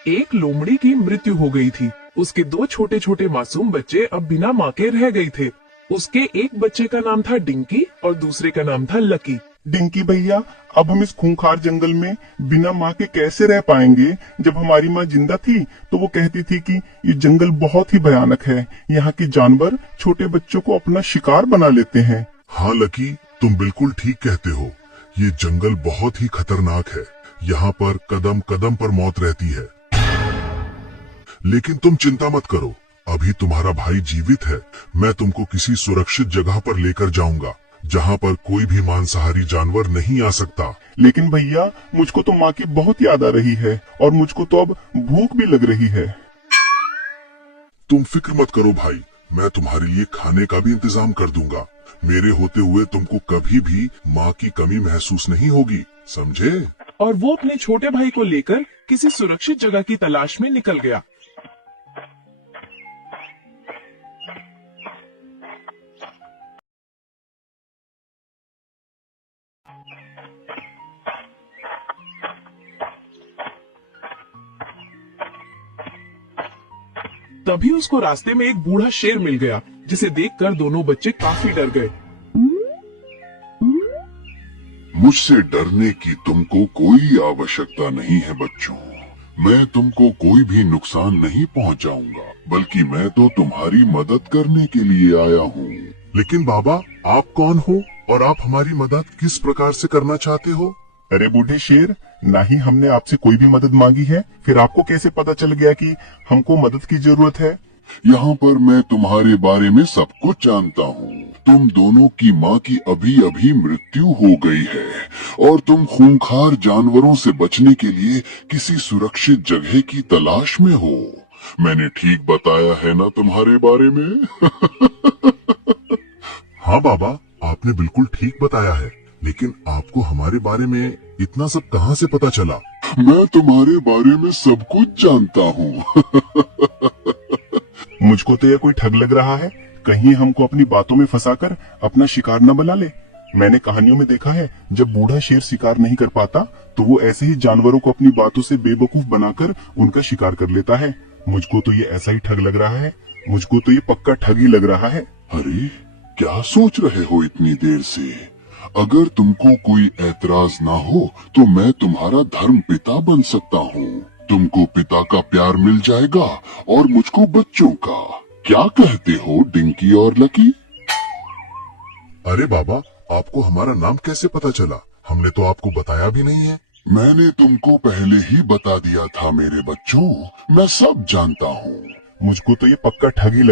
एक लोमड़ी की मृत्यु हो गई थी। उसके दो छोटे छोटे मासूम बच्चे अब बिना माँ के रह गए थे। उसके एक बच्चे का नाम था डिंकी और दूसरे का नाम था लकी। डिंकी भैया, अब हम इस खूंखार जंगल में बिना माँ के कैसे रह पाएंगे? जब हमारी माँ जिंदा थी तो वो कहती थी कि ये जंगल बहुत ही भयानक है, यहाँ के जानवर छोटे बच्चों को अपना शिकार बना लेते हैं। हाँ लकी, तुम बिल्कुल ठीक कहते हो। ये जंगल बहुत ही खतरनाक है। यहाँ पर कदम कदम पर मौत रहती है। लेकिन तुम चिंता मत करो, अभी तुम्हारा भाई जीवित है। मैं तुमको किसी सुरक्षित जगह पर लेकर जाऊंगा जहाँ पर कोई भी मांसाहारी जानवर नहीं आ सकता। लेकिन भैया, मुझको तो माँ की बहुत याद आ रही है और मुझको तो अब भूख भी लग रही है। तुम फिक्र मत करो भाई, मैं तुम्हारे लिए खाने का भी इंतजाम कर दूंगा। मेरे होते हुए तुमको कभी भी माँ की कमी महसूस नहीं होगी, समझे? और वो अपने छोटे भाई को लेकर किसी सुरक्षित जगह की तलाश में निकल गया। तभी उसको रास्ते में एक बूढ़ा शेर मिल गया, जिसे देखकर दोनों बच्चे काफी डर गए। मुझसे डरने की तुमको कोई आवश्यकता नहीं है बच्चों। मैं तुमको कोई भी नुकसान नहीं पहुंचाऊंगा, बल्कि मैं तो तुम्हारी मदद करने के लिए आया हूँ। लेकिन बाबा, आप कौन हो और आप हमारी मदद किस प्रकार से करना चाहते हो? अरे बूढ़े शेर, ना ही हमने आपसे कोई भी मदद मांगी है, फिर आपको कैसे पता चल गया कि हमको मदद की जरूरत है? यहाँ पर मैं तुम्हारे बारे में सब कुछ जानता हूँ। तुम दोनों की माँ की अभी अभी मृत्यु हो गई है और तुम खूंखार जानवरों से बचने के लिए किसी सुरक्षित जगह की तलाश में हो। मैंने ठीक बताया है ना तुम्हारे बारे में? हाँ बाबा, आपने बिल्कुल ठीक बताया है, लेकिन आपको हमारे बारे में इतना सब कहाँ से पता चला? मैं तुम्हारे बारे में सब कुछ जानता हूँ। मुझको तो यह कोई ठग लग रहा है, कहीं हमको अपनी बातों में फंसाकर अपना शिकार न बना ले। मैंने कहानियों में देखा है, जब बूढ़ा शेर शिकार नहीं कर पाता तो वो ऐसे ही जानवरों को अपनी बातों से बेवकूफ बनाकर उनका शिकार कर लेता है। मुझको तो ये ऐसा ही ठग लग रहा है, मुझको तो ये पक्का ठग ही लग रहा है। अरे, क्या सोच रहे हो इतनी देर से? अगर तुमको कोई ऐतराज ना हो तो मैं तुम्हारा धर्म पिता बन सकता हूँ। तुमको पिता का प्यार मिल जाएगा और मुझको बच्चों का। क्या कहते हो डिंकी और लकी? अरे बाबा, आपको हमारा नाम कैसे पता चला? हमने तो आपको बताया भी नहीं है। मैंने तुमको पहले ही बता दिया था मेरे बच्चों, मैं सब जानता हूँ। मुझको तो ये पक्का ठग ही